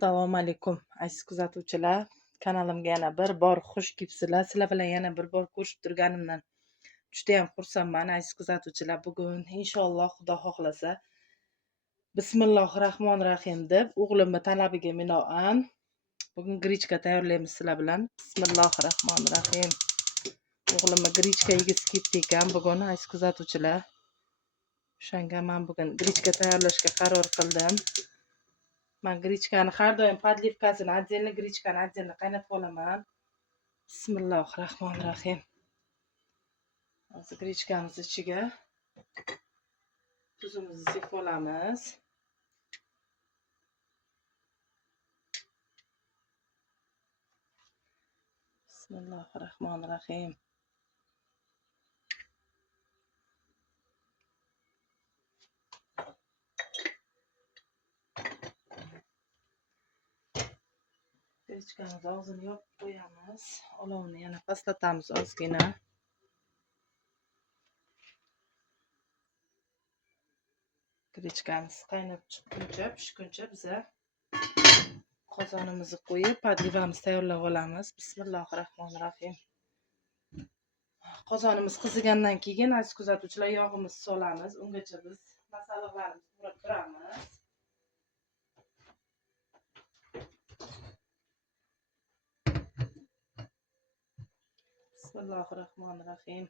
Assalomu alaykum aziz kuzatuvchilar. Kanalimga yana bir bor xush kelibsizlar. Sizlar bilan yana bir bor ko'rishib turganimdan juda ham xursandman aziz kuzatuvchilar. Bugun inshaalloh Xudo xohlasa Bismillahirrohmanirrohim deb o'g'limning talabiga binoan bugun grichka tayyorlaymiz sizlar bilan. Bismillahirrohmanirrohim. O'g'limning grichka yegisi kelibdi ekan bugun aziz kuzatuvchilar. O'shanga men bugun grichka tayyorlashga qaror qildim. Men grichkani har doim podlivkasini отдельно, grichkani отдельно qaynatib olaman. Bismillahirrohmanirrohim. Hozir grichkamiz ichiga tuzimizni sepib olamiz. Bismillahirrohmanirrohim. Grichkamiz og'zini yopib qo'yamiz. Olovni yana pastlatamiz ozgina. Grichkamiz qaynab chiqquncha, pishguncha biza qozonimizni qo'yib, podlivamiz tayyorlab olamiz. Bismillahirrohmanirrohim. Qozonimiz qizigandan keyin aziz kuzatuvchilar yog'imizni solamiz. Ungacha biz masalliqlarimizni urib turamiz. Bismillahirrohmanirrohim.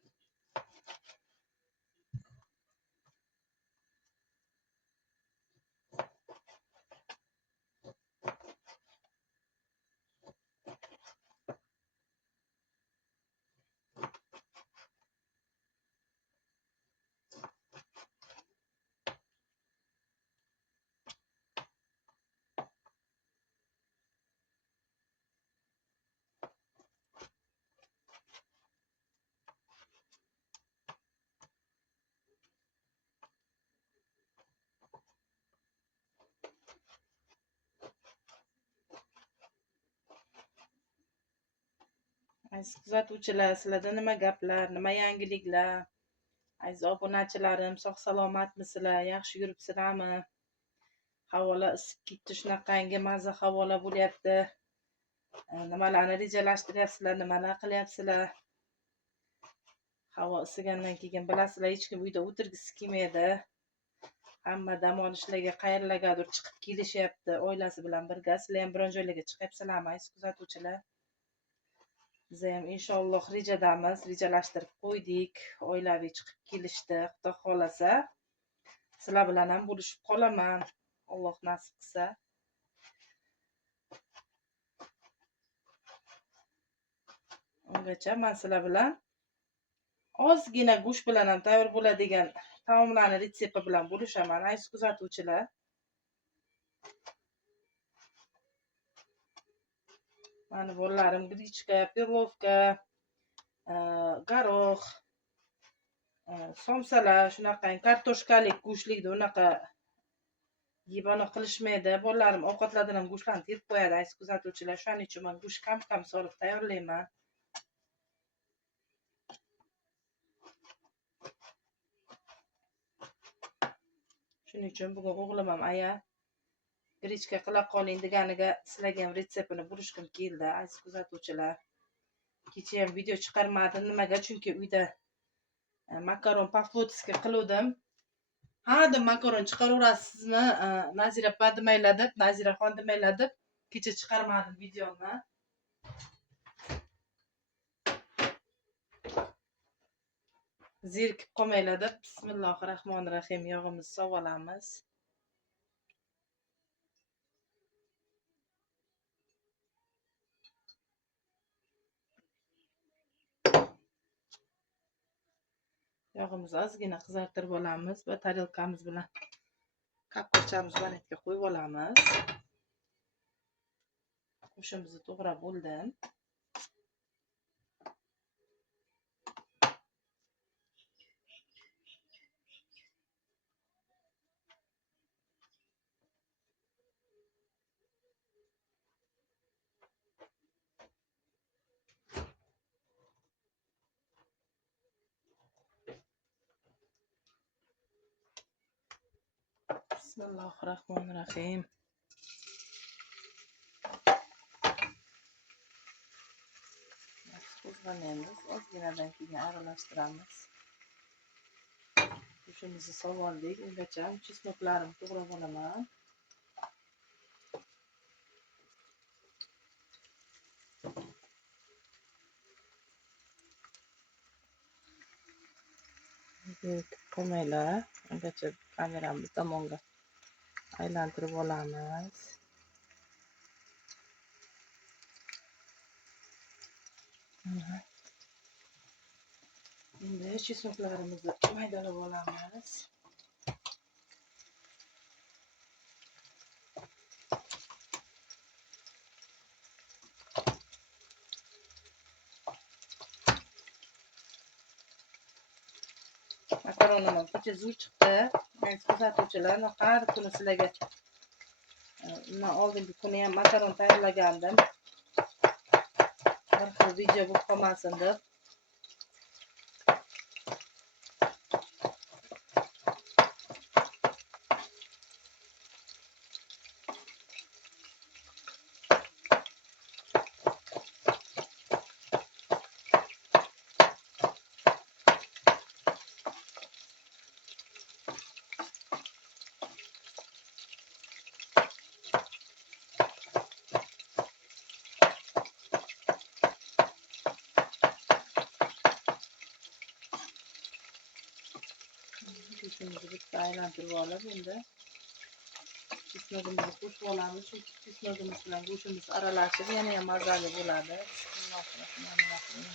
Aziz kuzatuvchilar, sizlarda nima gaplar, nima yangiliklar? Aziz obunachilarim, sog' salomatmisizlar? Yaxshi yuribsizlarmi? Havolar isib ketdi, shunaqangi maza havolar bo'lyapti. Nimalarni rejalashtiryapsizlar, nimalar qilyapsizlar? Havo isigandan keyin bilasizlar, hech kim uyda o'tirgisi kelmaydi. Hamma dam olishlarga qayerlargadir chiqib kelishyapti, oilasi bilan birga. Sizlar ham biron joylarga chiqyapsizlarmi aziz kuzatuvchilar? Biz ham inshaalloh rejadamiz, rejalashtirib qo'ydik. Oilaviy chiqib kelishdi. Xudo xolasa sizlar bilan ham bo'lishib qolaman, Alloh nasib qilsa. Ungacha men sizlar bilan ozgina go'sht bilan ham tayyor bo'ladigan taomlarni retsepti bilan bo'lishaman aziz kuzatuvchilar. Mani bolalarim grichka, pirlovka, garoh, somsalar, shunaqangi kartoshkalik go'shtlikni unaqa yeb qilishmaydi. Bolalarim ovqatlardan ham go'shtlarni terib qo'yadi aziz kuzatuvchilar. Shuning uchun men go'sht kam solib tayyorlayman. Shuning uchun bugun o'g'lim ham aya grichka qila qoling deganiga sizlarga ham retseptini bo'lishkim keldi aziz kuzatuvchilar. Kecha ham video chiqarmadim. Nimaga? Chunki uyda makaron paflotskiy qiluvdim. Ha, deb makaron chiqaraverasizmi? Nazira opa demaylar deb, Naziraxon demaylar deb kecha chiqarmadim videoni. Zerikib qolmaylar deb. Bismillahirrohmanirrohim. Yog'imizni solib olamiz. Yog'imizni ozgina qizartirib olamiz va tarelkamiz bilan kapkochamiz banetga qo'yib olamiz. Go'shtimizni to'g'rab bo'ldim. Bismillahirrahmanirrahim. Qo'zg'amaymiz. Ozginadan keyin aralashtiramiz. Go'shtimizni sovoldik. Ungacha chesnoklarimni to'g'rab olaman. Qolmanglar. Ungacha kamerani bu tomonga aylantirib olamiz. Endi chesnoklarimizni maydalab olamiz. Makaronim ko'cha zuv chiqdi. Men kuzatuvchilar har kuni sizlarga undan oldingi kuni ham makaron tayyorlagandim. Bir xil video bo'lib qolmasin deb. Go'shtimizni bitta aylantirib olib, endi chesnogimizni qo'shib olamiz. Chunki chesnogimiz bilan go'shtimiz aralashib, yana ham mazali bo'ladi. Bismillahirrohmanirrohim.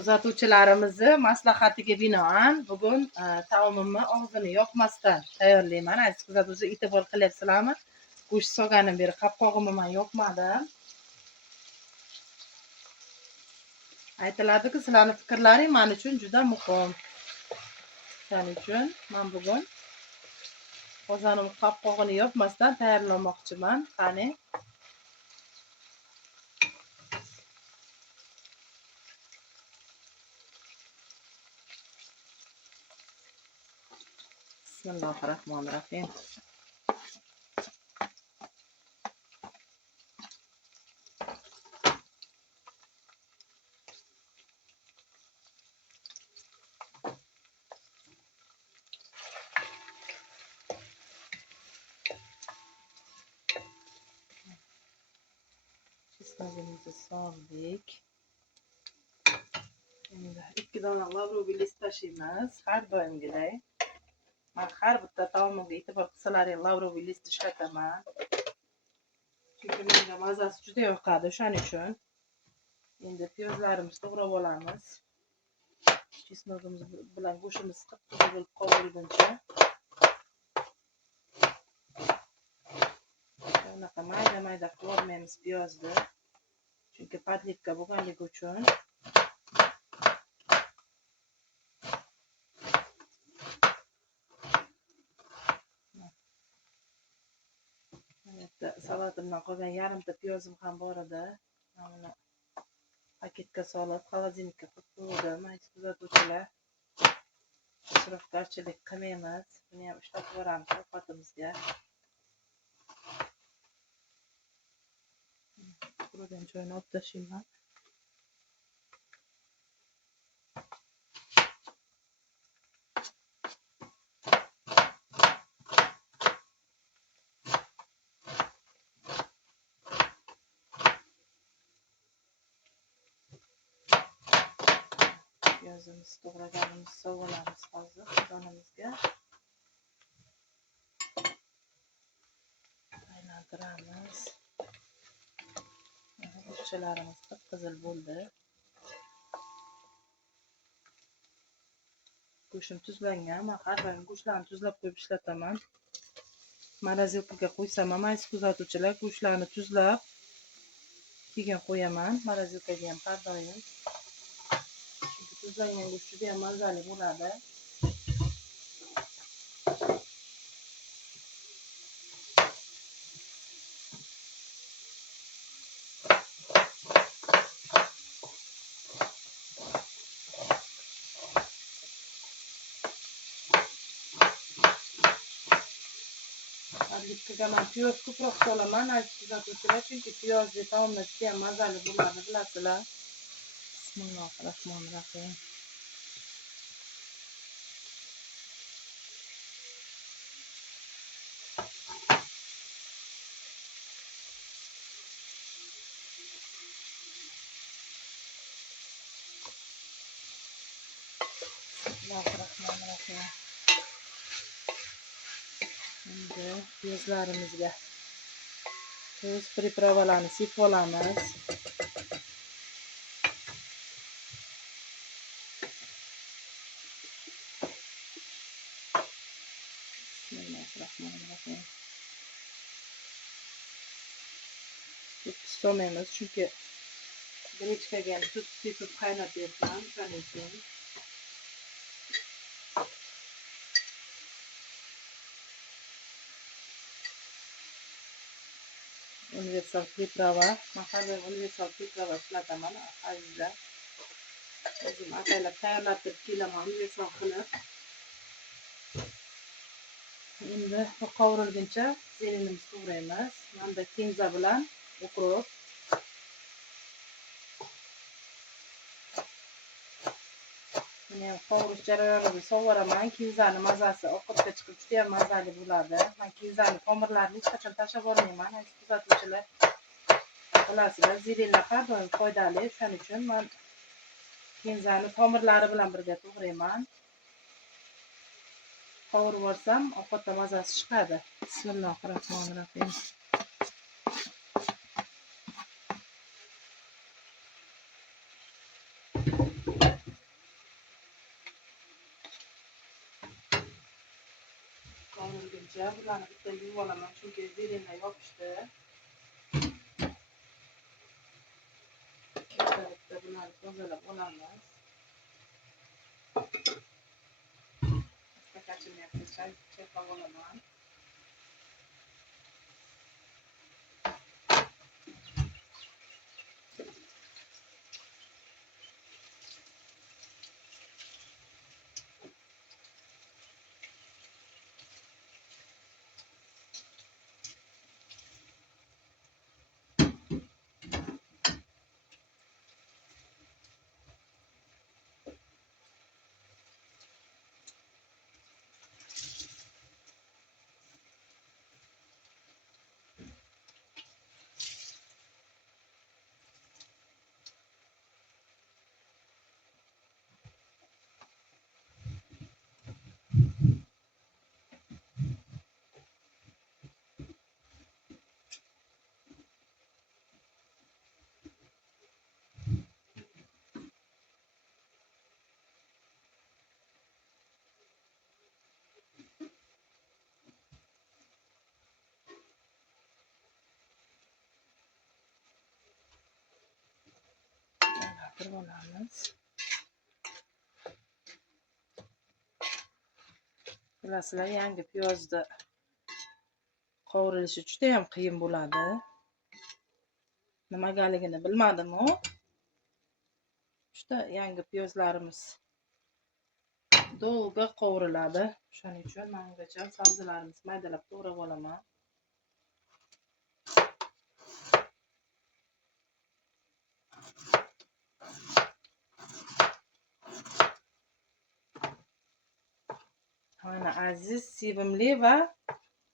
Kuzatuvchilarimizni maslahatiga binoan bugun taomimni og'zini yopmasdan tayyorlayman. Aziz kuzatuvchilar, e'tibor qilyapsizlarmi? Go'sht solganim beri qopqog'imni men yopmadim. Aytiladi-ku, sizlarning fikrlaring men uchun juda muhim. Shuning uchun men bugun qozonim qopqog'ini yopmasdan tayyorlamoqchiman. Qani Bismillahirrahmanirrahim. Chesnogimizni soldik. Endi 2 dona lavroviy list tashlaymiz. Har doimgidek. Men har bitta taomimga e'tibor qilsalaring lavroviy list ishlataman. Chunki menga mazasi juda yoqadi, shuning uchun. Endi piyozlarimizni to'g'rab olamiz. Chesnogimiz bilan go'shtimiz qip-qizil bo'lib qolguncha. Bunaqa mayda-mayda qilib olmaymiz piyozni. Chunki podlivka bo'lganligi uchun. Salatimdan qolgan yarimta piyozim ham bor edi. Mana paketga solib, xolodilnikka qo'yib qo'ydim. Aziz kuzatuvchilar, isrofgarchilik qilmaymiz. Buni ham ishlatib boramiz ovqatimizga. Qurigan joyini olib tashlayman. Piyozimizni to'g'raganimizni sovolamiz hozir qozonimizga. Aylantiramiz. Go'shtlarimiz qip-qizil bo'ldi. Go'shtim tuzlangan. Men har doim go'shtlarni tuzlab qo'yib ishlataman. Morozelkaga qo'ysam ham aziz kuzatuvchilar, go'shtlarni tuzlab keyin qo'yaman. Morozelkaga ham har doim. Chunki tuzlangan go'sht juda ham mazali bo'ladi. Odlikkaga men piyoz ko'proq solaman aziz kuzatuvchilar, chunki piyozli taomlar juda ham mazali bo'ladi, bilasizlar. Bismillahirrohmanirrohim. Bismillahirrohmanirrohim. Endi piyozlarimizga tuz pripravalarni sepib olamiz. Bismillahirrohmanirrohim. Tuz solmaymiz, chunki grechkaga ham tuz sepib qaynatyapman, shuning uchun. Universal priprava, men har doim universal priprava ishlataman azizlar. O'zim ataylab tayyorlab kelaman universal qilib. Endi qovurilguncha zelenimizni to'g'raymiz. Manda kinza bilan ukrop. Buni ham qovurish jarayonida sovuraman. Kinzani mazasi ovqatga chiqib juda ham mazali bo'ladi. Men kinzani tomirlarini hech qachon tashlab olmayman, aziz kuzatuvchilar. Bilasizlar, zelenlar har doim foydali, shuning uchun men kinzani tomirlari bilan birga to'g'rayman. Qovurib olsam, ovqatda mazasi chiqadi. Bismillahirrohmanirrohim. Qovurilguncha bularni bitta yuvib olaman, chunki zelenlar yopishdi. Bitta bularni tozalab olamiz. Stakachimni ham chayqab olaman. Olamiz. Bilasizlar, yangi piyozni qovurilishi juda ham qiyin bo'ladi. Nimagaligini bilmadim-u. Juda yangi piyozlarimiz dolga qovuriladi. Shuning uchun men ungacha sabzilarimizni maydalab to'g'rab olaman. Mana aziz, sevimli va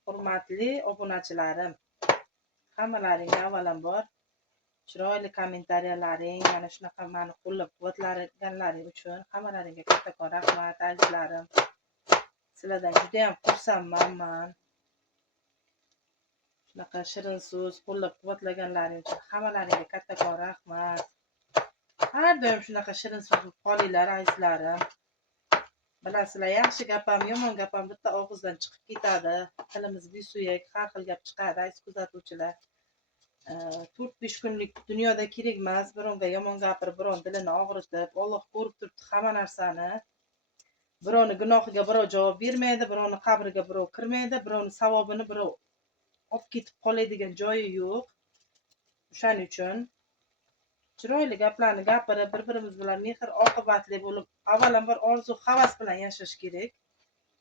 hurmatli obunachilarim, hammalaringga avvalambor chiroyli kommentariyalaring, mana shunaqa meni qo'llab-quvvatlaganlaring uchun hammalaringga kattakon rahmat azizlarim. Sizlardan juda ham xursandman men. Shunaqa shirin so'z qo'llab-quvvatlaganlaring uchun hammalaringga kattakon rahmat. Har doim shunaqa shirin so'z qolinglar azizlarim. Bilasizlar, yaxshi gapam, yomon gapam bitta og'izdan chiqib ketadi. Tilimiz besuyak, har xil gap chiqadi aziz kuzatuvchilar. 4-5 kunlik dunyoda kerak emas, birovga yomon gapirib, birovning dilini og'ritib, Alloh ko'rib turibdi hamma narsani. Birovning gunohiga birov javob bermaydi, birovning qabriga birov kirmaydi, birovning savobini birov olib ketib qoladigan joyi yo'q. Shuning uchun chiroyli gaplarni gapirib, bir-birimiz bilan mehr oqibatli bo'lib, avvalambor orzu havas bilan yashash kerak.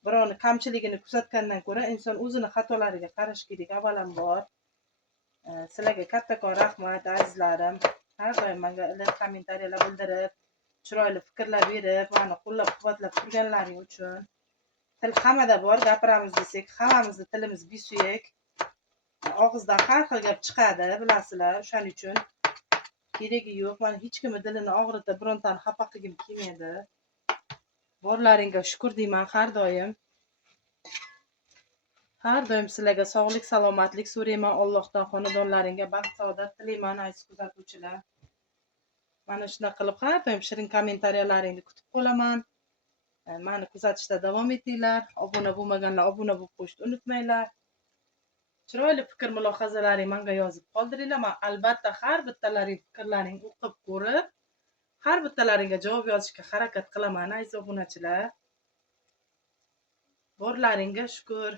birovni kamchiligini kuzatgandan ko'ra inson o'zini xatolariga qarash kerak avvalambor. Sizlarga kattakon rahmat azizlarim. Har doim menga iliq kommentariyalar bildirib, chiroyli fikrlar berib, meni qo'llab-quvvatlab turganlaring uchun. Til hammada bor, gapiramiz desak, hammamizni tilimiz besuyak. Og'izdan har xil gap chiqadi, bilasizlar. O'shaning uchun keragi yo'q. Men hech kimni dilini og'ritib, birontani xafa qilgim kelmaydi. Borlaringga shukr deyman har doim. Har doim sizlarga sog'lik, salomatlik so'rayman. Allohdan xonadonlaringga baxt, saodat tilayman aziz kuzatuvchilar. Mana shunaqa qilib har doim shirin kommentariyalaringni kutib qolaman. Meni kuzatishda davom etinglar. Obuna bo'lmaganlar obuna bo'lib qo'yishni unutmanglar. Chiroyli fikr mulohazalaring menga yozib qoldiringlar. Men albatta har bittalaring fikrlaring o'qib ko'rib, har bittalaringga javob yozishga harakat qilaman aziz obunachilar. Borlaringga shukr.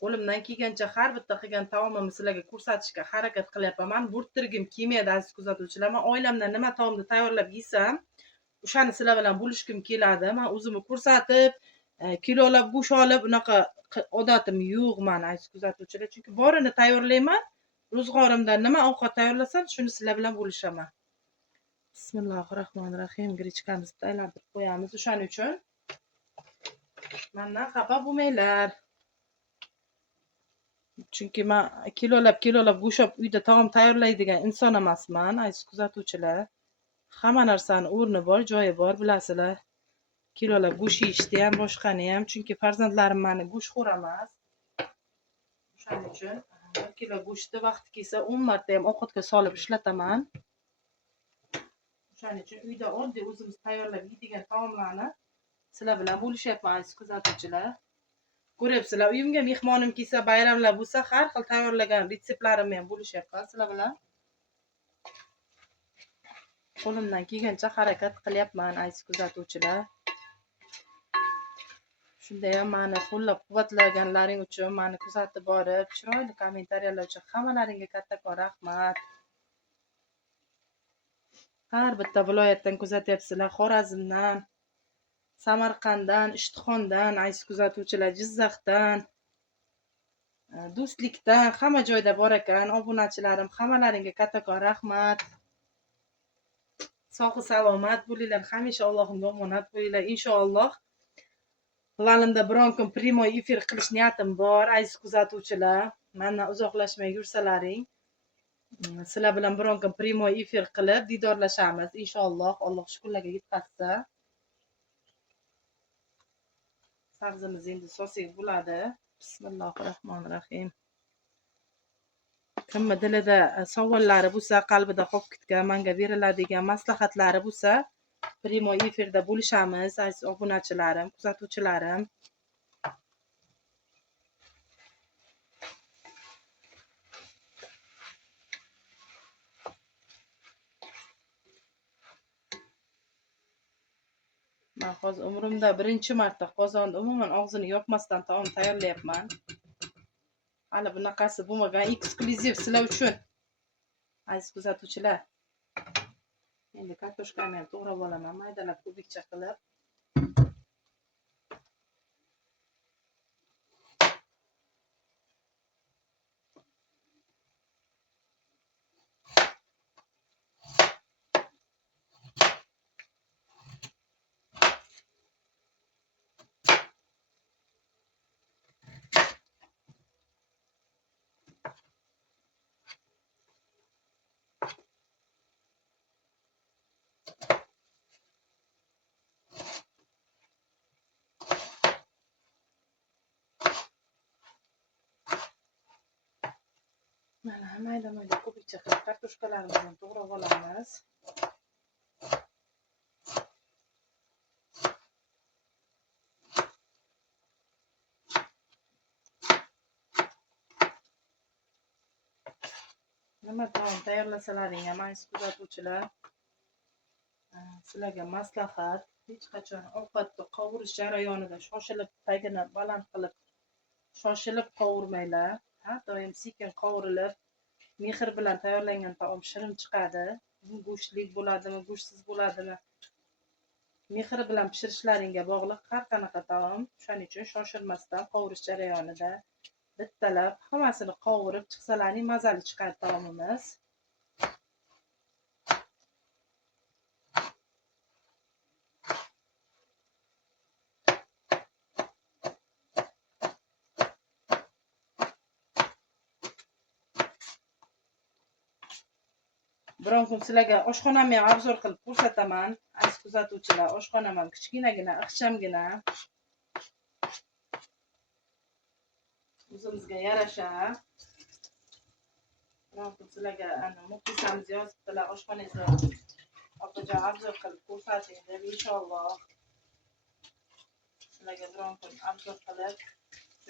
Qo'limdan kelgancha har bitta qilgan taomimni sizlarga ko'rsatishga harakat qilyapman. Men bo'rttirgim kelmaydi aziz kuzatuvchilar. Men oilamdan nima taomni tayyorlab yesam, o'shani sizlar bilan bo'lishkim keladi. Men o'zimni ko'rsatib, kilolab go'sht olib, unaqa odatim yo'q meni aziz kuzatuvchilar. Chunki borini tayyorlayman. Ro'zg'orimdan nima ovqat tayyorlasam, shuni sizlar bilan bo'lishaman. Bismillahirrohmanirrohim. Grichkamizni aylantirib qo'yamiz. O'shaning uchun mendan xafa bo'lmanglar. Chunki men kilolab go'sht olib uyda taom tayyorlaydigan inson emasman aziz kuzatuvchilar. Hamma narsani o'rni bor, joyi bor, bilasizlar. Kilolab go'sht yeyishni ham, boshqani ham. Chunki farzandlarim meni go'shtxo'r emas. O'shaning uchun 1 kilo go'shtni vaqti kelsa 10 marta ham ovqatga solib ishlataman. O'shaning uchun uyda oddiy o'zimiz tayyorlab yeydigan taomlarni sizlar bilan bo'lishyapman aziz kuzatuvchilar. Ko'ryapsizlar, uyimga mehmonim kelsa, bayramlar bo'lsa, har xil tayyorlagan retseptlarimni ham bo'lishyapman sizlar bilan. Qo'limdan kelgancha harakat qilyapman aziz kuzatuvchilar. Shunda ham meni qo'llab-quvvatlaganlaring uchun, meni kuzatib borib, chiroyli kommentariyalar uchun hammalaringga kattakon rahmat. Har bitta viloyatdan kuzatyapsizlar, Xorazmdan, Samarqanddan, Ishtixondan, aziz kuzatuvchilar, Jizzaxdan, Do'stlikdan, hamma joyda bor ekan obunachilarim. Hammalaringga kattakon rahmat. Sog' salomat bo'linglar, hamisha Allohimga omonat bo'linglar inshaalloh. Planimda biron kun primoy efir qilish niyatim bor aziz kuzatuvchilar. Mendan uzoqlashmay yursalaring, sizlar bilan biron kun primoy efir qilib didorlashamiz inshaalloh. Alloh shukrlarga yetkazsa. Sabzimiz endi so'sak bo'ladi. Bismillahirrohmanirrohim. Kimni dilida savollari bo'lsa, qalbida qolib ketgan, menga beriladigan maslahatlari bo'lsa, primoy efirda bo'lishamiz aziz obunachilarim, kuzatuvchilarim. Men hozir umrimda birinchi marta qozonda umuman og'zini yopmasdan taom tayyorlayapman. Hali bunaqasi bo'lmagan, eksklyuziv sizlar uchun aziz kuzatuvchilar. Endi kartoshkani ham to'g'rab olaman, maydalab kubikcha qilib. Mana mayda kubikcha qilib kartoshkalarimizni to'g'rab olamiz. Nima taom tayyorlasalaring ham aziz kuzatuvchilar, sizlarga maslahat, hech qachon ovqatni qovurish jarayonida shoshilib tagini baland qilib shoshilib qovurmanglar. Har doim sekin qovurilib, mehr bilan tayyorlangan taom shirin chiqadi. Bu go'shtlik bo'ladimi, go'shtsiz bo'ladimi, Mehr bilan pishirishlaringga bog'liq har qanaqa taom. Shuning uchun shoshilmasdan qovurish jarayonida bittalab hammasini qovurib chiqsalaring mazali chiqar taomimiz. Biron kun sizlarga oshxonamni ham obzor qilib ko'rsataman. Aziz kuzatuvchilar, oshxonam ham kichkinagina, ixchamgina. O'zimizga yarasha. Biron kun sizlarga muxlislarimiz yozibdilar, oshxonangizni opajon obzor qilib ko'rsating deb, inshaalloh. Sizlarga biron kun obzor qilib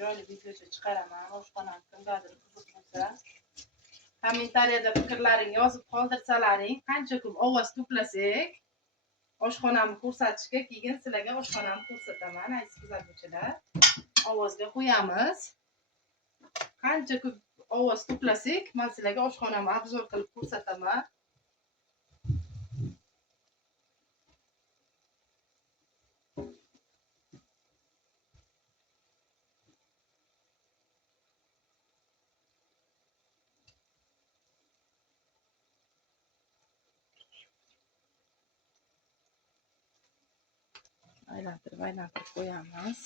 joyli videocha chiqaraman. Oshxonam kimgadir qiziq bo'lsa, kommentariyada fikrlaringni yozib qoldirsalaring, qancha ko'p ovoz to'plasak oshxonamni ko'rsatishga keyin sizlarga oshxonamni ko'rsataman. Aziz kuzatuvchilar, ovozga qo'yamiz. Qancha ko'p ovoz to'plasak men sizlarga oshxonamni obzor qilib ko'rsataman. Aylantirib qo'yamiz.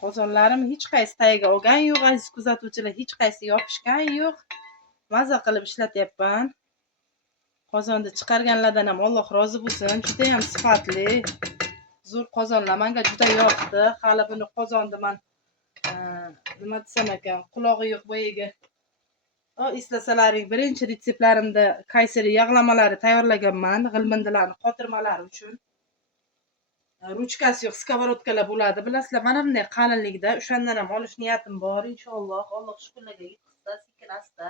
Qozonlarim hech qaysi tagiga olgan yo'q, aziz kuzatuvchilar, hech qaysi yopishgan yo'q. Maza qilib ishlatyapman. Qozonni chiqarganlardan ham Alloh rozi bo'lsin. Juda ham sifatli, zo'r qozonlar menga juda yoqdi. Hali buni qozonni men nima desam ekan, qulog'i yo'q boyagi. Eslasalaring, birinchi retseptlarimda kayseri yog'lamalari tayyorlaganman, g'ilmindilarni qotirmalari uchun. Ruchkasi yo'q skavorotkalar bo'ladi, bilasizlar, mana bunday qalinlikda. O'shandan ham olish niyatim bor, inshaalloh. Alloh shukrlarga yetkazsa, sekin-asta.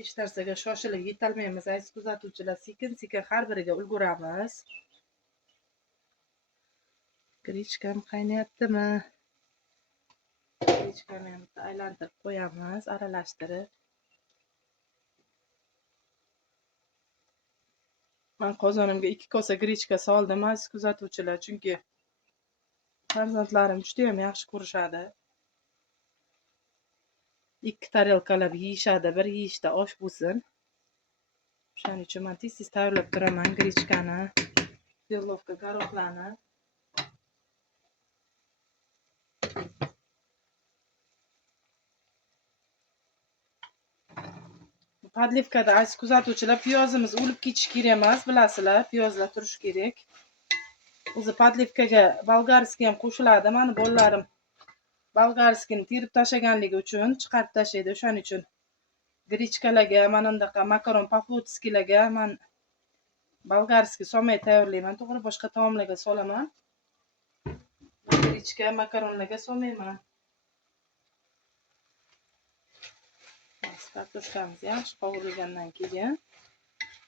Hech narsaga shoshilib yetolmaymiz, aziz kuzatuvchilar. Sekin-sekin har biriga ulguramiz. Grichkam qaynayaptimi? Grichkani ham aylantirib qo'yamiz, aralashtirib. Men qozonimga 2 kosa grichka soldim, aziz kuzatuvchilar, chunki farzandlarim juda ham yaxshi ko'rishadi. 2 tarelkalab yeyishadi, bir yeyishda osh bo'lsin. Shuning uchun men tez-tez tayyorlab turaman grichkani, belovka, gorохlarni. Podlivkada aziz kuzatuvchilar, piyozimiz o'lib ketishi kerak emas, bilasizlar, piyozlar turishi kerak. O'zi podlivkaga bolgarskiy ham qo'shiladi. Meni bolalarim bolgarskiyni terib tashlaganligi uchun chiqarib tashlaydi. O'shaning uchun grichkalarga, mana bundaqa makaron poflotskilarga men bolgarskiy solmay tayyorlayman. To'g'ri, boshqa taomlarga solaman. Grichka, makaronlarga solmayman. Kartoshkamiz yaxshi qovurilgandan keyin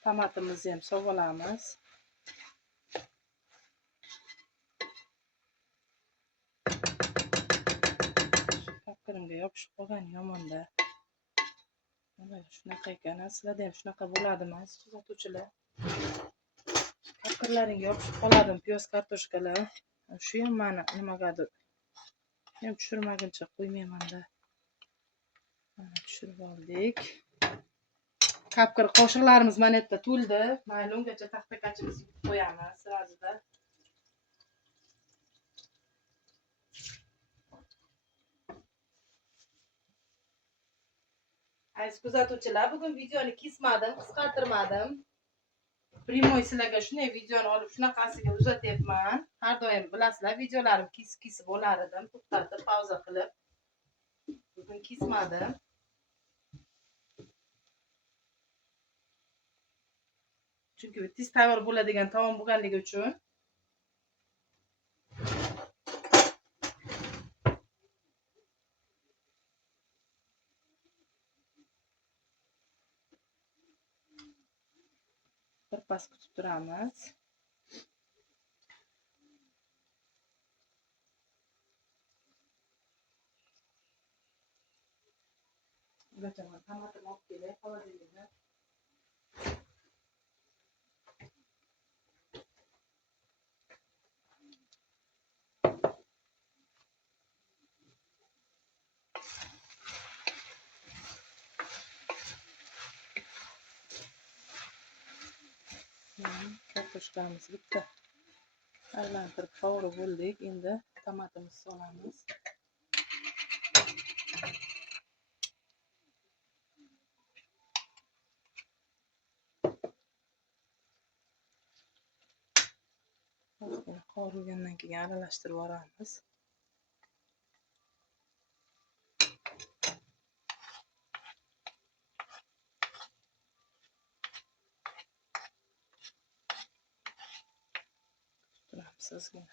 tomatimizni ham sovolamiz. Kapkirimga yopishib qolgan yomonda. Mana shunaqa ekan. Sizlarda ham shunaqa bo'ladimi, aziz kuzatuvchilar? Kapkirlaringga yopishib qoladimi piyoz, kartoshkalar? Shu ham meni nimagadir ham tushirmaguncha qo'ymayman-da. Mana tushirib oldik. Kapkir qoshiqlarimiz mana yerda to'ldi. Mayli, ungacha taxtakachimizni yuvib qo'yamiz sirozida. Aziz kuzatuvchilar, bugun videoni kesmadim, qisqartirmadim. Primoy sizlarga shunday videoni olib shunaqasiga uzatyapman. Har doim bilasizlar, videolarim kesib bo'lar edim, to'xtatib, pauza qilib. Bugun kesmadim. Chunki tez tayyor bo'ladigan taom bo'lganligi uchun. Bir pas kutib turamiz. Ulachaman tomatim olib kelay xolodilnikdan. Kartoshkamiz bitta aylantirib qovurib bo'ldik. Endi tomatimizni solamiz. Qovurilgandan keyin aralashtirib yuboramiz. Turamiz ozgina.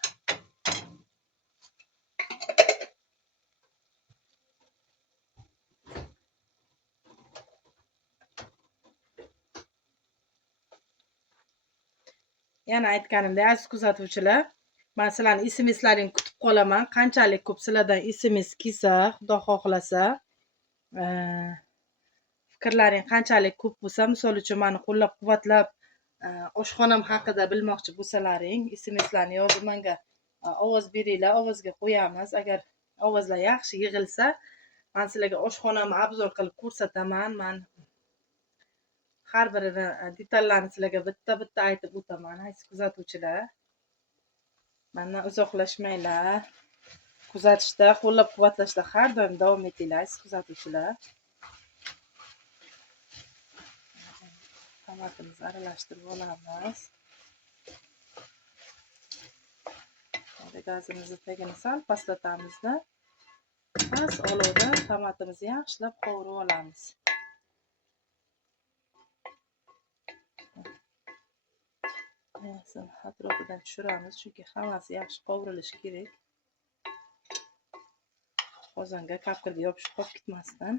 Yana aytganimdek, aziz kuzatuvchilar, men sizlarning SMS-laringizni kutib qolaman. Qanchalik ko'p sizlardan SMS kelsa, Xudo xohlasa, fikrlaring qanchalik ko'p bo'lsa, misol uchun meni qo'llab-quvvatlab, oshxonam haqida bilmoqchi bo'lsalaring, SMS-larni yozib menga ovoz beringlar, ovozga qo'yamiz. Agar ovozlar yaxshi yig'ilsa, men sizlarga oshxonamni obzor qilib ko'rsataman. Men har birini detallarni sizlarga bitta aytib o'taman, aziz kuzatuvchilar. Mendan uzoqlashmanglar. Kuzatishda, qo'llab-quvvatlashda har doim davom etinglar, aziz kuzatuvchilar. Tomatimizni aralashtirib olamiz. Endi gazimizni tagini sal pastlatamizda. Past olovda tomatimizni yaxshilab qovurib olamiz. Atrofidan tushiramiz, chunki hammasi yaxshi qovurilishi kerak. Qozonga kapkirga yopishib qolib ketmasdan.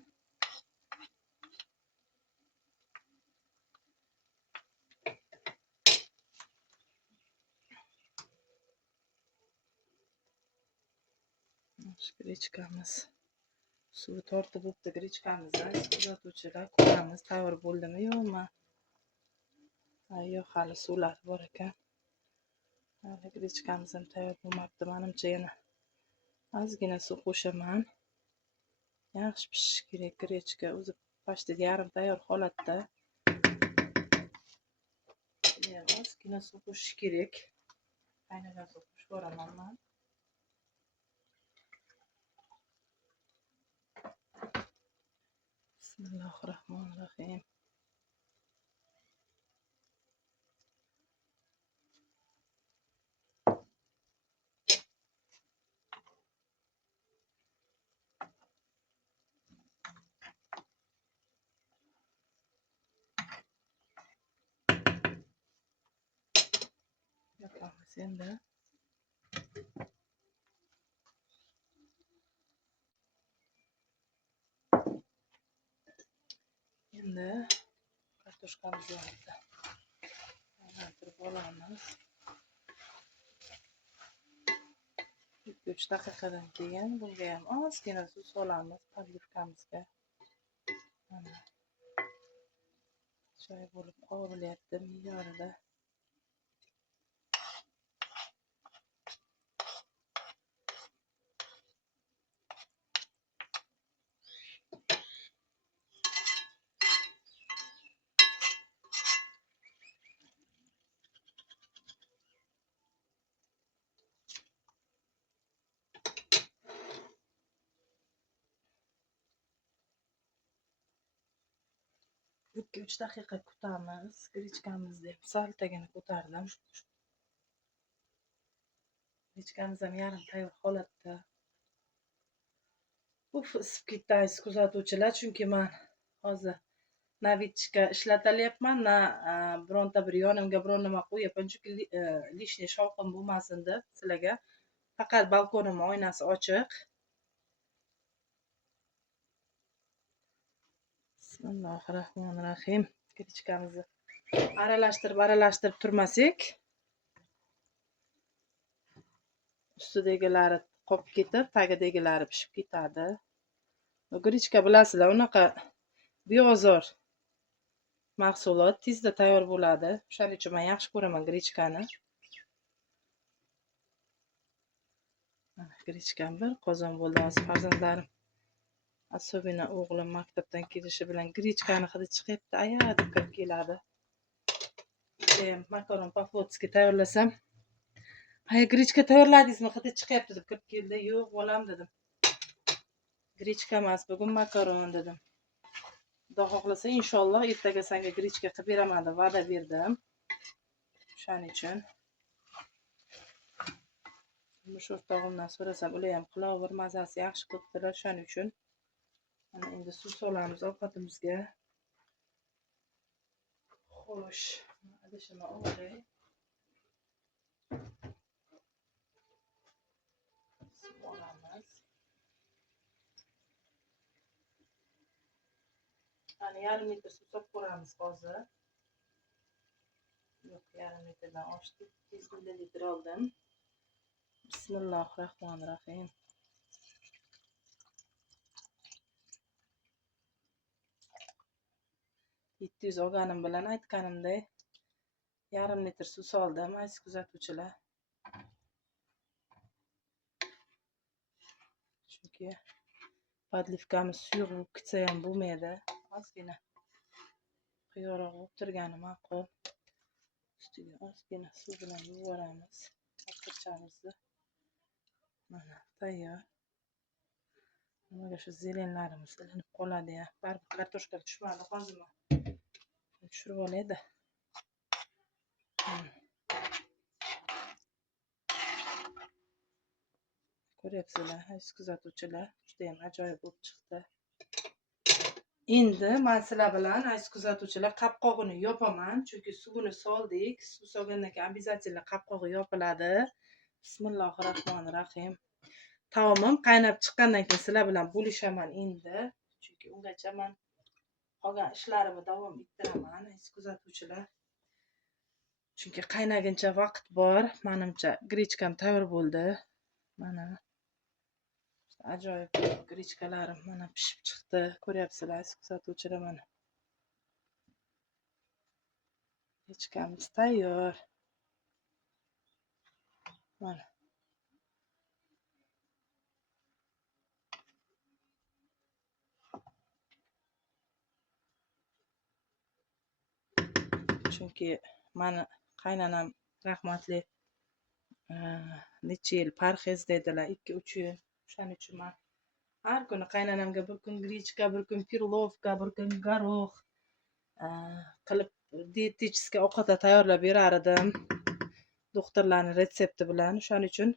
Grechkamiz suvi tortib bo'pti. Grechkamizni kuzatuvchilar ko'ramiz, tayyor bo'ldimi yo'qmi? Yo'q, hali suvlar bor ekan. Hali grechkamiz ham tayyor bo'lmabdi. Menimcha yana ozgina suv qo'shaman. Yaxshi pishishi kerak grechka. O'zi почти yarim tayyor holatda. Ozgina suv qo'shish kerak. Qaynagan suv qo'shib yuboraman men. Bismillahirrohmanirrohim. Yapamiz endi. Endi kartoshkamizni aylantirib olamiz. 2-3 daqiqadan keyin bunga ham ozgina suv solamiz podlivkamizga. Mana choy bo'lib qovurilyapti me'yorida. Ikki 3 daqiqa kutamiz. Grechkamizni sal tagini ko'tardim. Grechkamiz ham yarim tayyor holatda. Isib ketdi aziz kuzatuvchilar, chunki men hozir na vichka ishlatalyapman, na bironta bir yonimga biron nima qo'yapman, chunki lishniy shovqin bo'lmasin deb sizlarga. Faqat balkonimning oynasi ochiq. Bismillahirrohmanirrohim. Grechkamizni aralashtirib turmasak, ustidagilari qolib ketib, tagidagilari pishib ketadi. Grechka bilasizlar, unaqa Beozor mahsulot tezda tayyor bo'ladi. O'shaning uchun men yaxshi ko'raman grichkani. Grichkam bir qozon bo'ldi. Hozir farzandlarim, особенно o'g'lim maktabdan kelishi bilan grichkani hidi chiqyapti, aya deb kirib keladi. Makaron по-флотски tayyorlasam, "Aya grichka tayyorladingizmi? Hidi chiqyapti" deb kirib keldi. "Yo'q, bolam" dedim. "Grichka emas, bugun makaron" dedim. Xudo xohlasa inshaalloh ertaga senga grichka qilib beraman deb va'da berdim. O'shaning uchun turmush o'rtog'imdan so'rasam, ular ham qilovir, mazasi yaxshi qilibdilar. O'shaning uchun mana endi suv solamiz ovqatimizga. Xo'sh, idishimni olay. Suv olamiz. Mana yarim litr suv solib ko'ramiz hozir. Yo'q, yarim litrdan oshdi. 100 ml oldim. Bismillahirrohmanirrohim. Yetti yuz olganim bilan aytganimdek yarim litr suv soldim, aziz kuzatuvchilar. Chunki podlivkamiz suyuq bo'lib ketsa ham bo'lmaydi. Ozgina qiyoqroq bo'lib turgani ma'qul. Ustiga ozgina suv bilan yuvoramiz. Qirchamizni. Mana tayyor. Nimaga shu zelenlarimiz ilinib qoladi ya. Baribir kartoshka tushmadi hozirmi? Tushirib olaydi. Ko'ryapsizlar, aziz kuzatuvchilar, juda ham ajoyib bo'lib chiqdi. Endi men sizlar bilan aziz kuzatuvchilar qopqog'ini yopaman, chunki suvini soldik. Suv solgandan keyin обязательно qopqog'i yopiladi. Bismillahirrohmanirrohim. Taomim qaynab chiqqandan keyin sizlar bilan bo'lishaman endi, chunki ungacha men qolgan ishlarimni davom ettiraman aziz kuzatuvchilar. Chunki qaynaguncha vaqt bor. Menimcha grichkam tayyor bo'ldi. Mana ajoyib grichkalarim mana pishib chiqdi. Ko'ryapsizlar aziz kuzatuvchilar, mana grichkamiz tayyor. Mana chunki meni qaynanam rahmatli necha yil parhez dedilar, 2-3 yil. O'shaning uchun men har kuni qaynanamga bir kun grichka, bir kun pirlovka, bir kun горох qilib dietический ovqatlar tayyorlab berar edim. Doktorlarning retsepti bilan. O'shaning uchun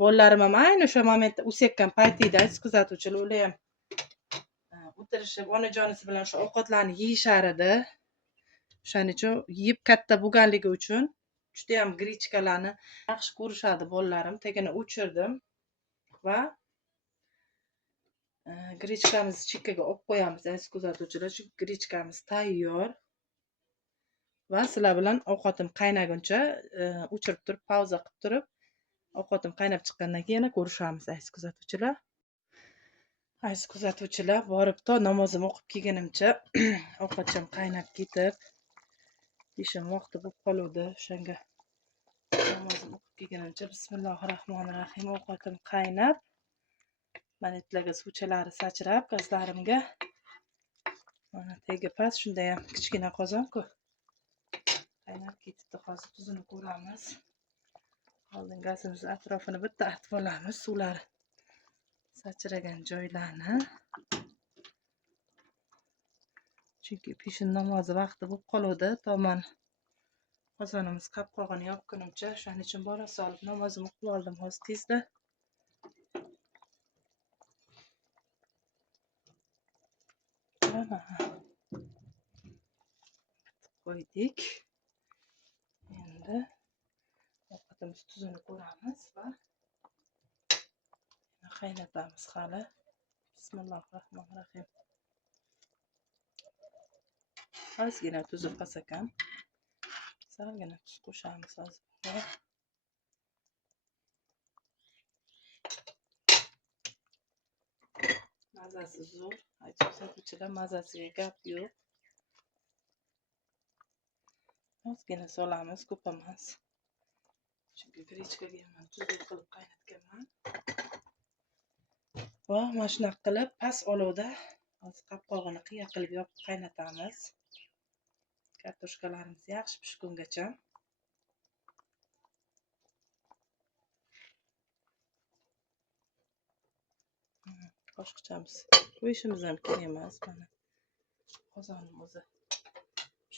bolalarim ham ayni o'sha momentda o'sayotgan paytida aziz kuzatuvchilar, ular ham o'tirishib onajonisi bilan o'sha ovqatlarni yeyishar edi. O'shaning uchun yeb katta bo'lganligi uchun juda ham grichkalarni yaxshi ko'rishadi bolalarim. Tegina o'chirdim va grichkamizni chekkaga olib qo'yamiz aziz kuzatuvchilar. Chunki grichkamiz tayyor. Va sizlar bilan ovqatim qaynaguncha o'chirib turib, pauza qilib turib, ovqatim qaynab chiqqandan keyin yana ko'rishamiz aziz kuzatuvchilar. Aziz kuzatuvchilar, borib to namozimni o'qib kelgunimcha ovqatcham qaynab ketib, ishim vaqti bo'lib qoluvdi. O'shanga namozimni o'qib kelgunimcha bismillahirrohmanirrohim ovqatim qaynab, mana itlarga suvchalari sachrab, gazlarimga mana tegi past, shunda ham kichkina qozon-ku. Qaynab ketibdi. Hozir tuzini ko'ramiz. Oldin gazimiz atrofini bitta artib olamiz, suvlar sachragan joylarni. Chunki peshin namozi vaqti bo'lib qoluvdi. To'g'ri qozonimiz qopqog'ini yopgunimcha, o'shaning uchun bora solib namozimni o'qib oldim hozir tezda. Qo'ydik. Endi ovqatimiz tuzini ko'ramiz va qaynatamiz hali. Bismillahirrohmanirrohim. Ozgina tuzi pas ekan. Salgina tuz qo'shamiz hozir. Mazasi zo'r. Aziz kuzatuvchilar, mazasiga gap yo'q. Ozgina solamiz, ko'p emas. Chunki grechkaga ham tuzli qilib qaynatganman. Va mana shunaqa qilib past olovda hozir qopqog'ini qiya qilib yopib qaynatamiz. Kartoshkalarimiz yaxshi pishgungacha. Qoshiqchamiz qo'yishimiz ham kerak emas. Mana qozonim o'zi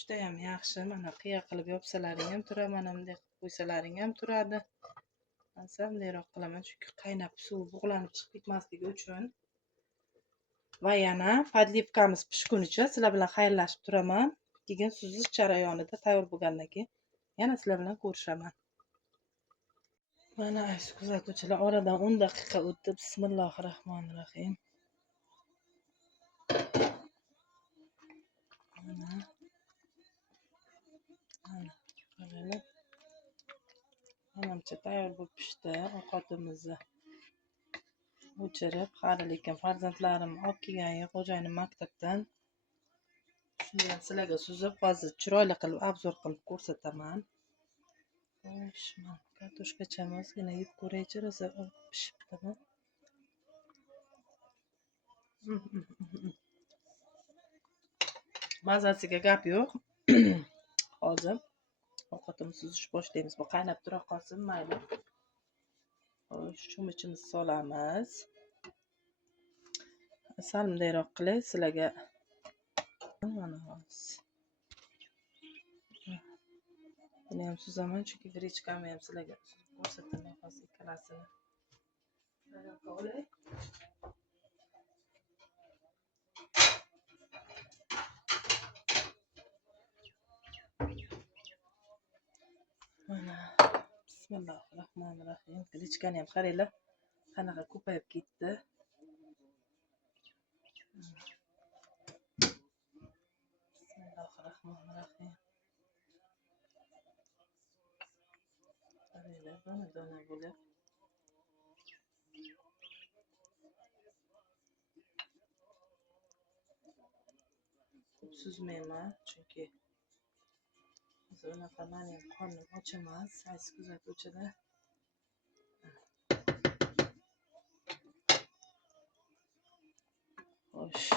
juda ham yaxshi. Mana qiya qilib yopsalaring ham turadi, mana bunday qilib qo'ysalaring ham turadi. Men bundayroq qilaman chunki qaynab suv bug'lanib chiqib ketmasligi uchun. Va yana podlivkamiz pishgunicha sizlar bilan xayrlashib turaman. Keyin suzish jarayonida tayyor bo'lgandan keyin yana sizlar bilan ko'rishaman. Mana aziz kuzatuvchilar, oradan 10 daqiqa o'tdi. Bismillahirrohmanirrohim. Mana menimcha tayyor bo'lib pishdi. Ovqatimizni o'chirib, hali lekin farzandlarim olib kelgan xo'jayinim maktabdan. Shuni ham sizlarga suzib, hozir chiroyli qilib obzor qilib ko'rsataman. Xo'sh, mana kartoshkachamiz ozgina yeb ko'raychi, rosa pishibdimi? Mazasiga gap yo'q. Hozir ovqatimizni suzish boshlaymiz. Bu qaynab tura qolsin, mayli. Xo'sh, cho'michimizni solamiz. Sal bundayroq qilay sizlarga. Mana hozir. Buni ham suzaman chunki grechkamni ham sizlarga ko'rsataman hozir ikkalasini. Mana bismillahirrohmanirrohim. Grechkani ham qaranglar, qanaqa ko'payib ketdi. Bismillahirrohmanirrohim. Qaranglar, dona bo'lib. Suzmayman chunki unaqa mening qornim och emas, aziz kuzatuvchilar. Xo'sh,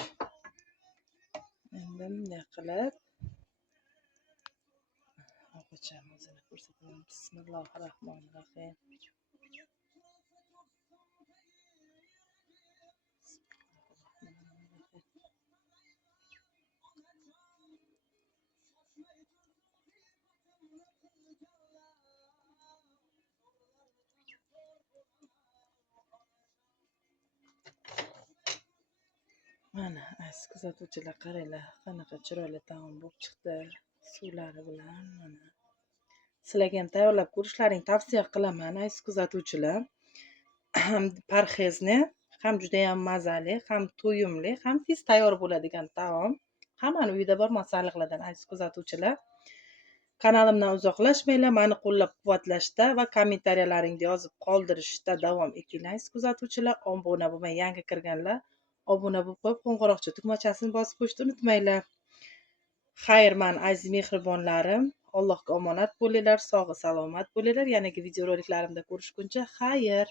endi bunday qilib ovqatchamizni ko'rsataman. Bismillahirrohmanirrohim. Mana aziz kuzatuvchilar, qaranglar, qanaqa chiroyli taom bo'lib chiqdi suvlari bilan. Mana sizlarga ham tayyorlab ko'rishlaring tavsiya qilaman aziz kuzatuvchilar. Ham parhezli, ham juda ham mazali, ham to'yimli, ham tez tayyor bo'ladigan taom. Hammani uyida bor masalliqlardan aziz kuzatuvchilar. Kanalimdan uzoqlashmanglar, meni qo'llab-quvvatlashda va kommentariyalaringni yozib qoldirishda davom etinglar aziz kuzatuvchilar. Obuna bo'lmay yangi kirganlar obuna bo'lib qo'yib, qo'ng'iroqcha tugmachasini bosib qo'yishni unutmanglar. Xayr, men aziz mehribonlarim, Allohga omonat bo'linglar, sog' salomat bo'linglar. Yangi videoroliklarimda ko'rishguncha xayr.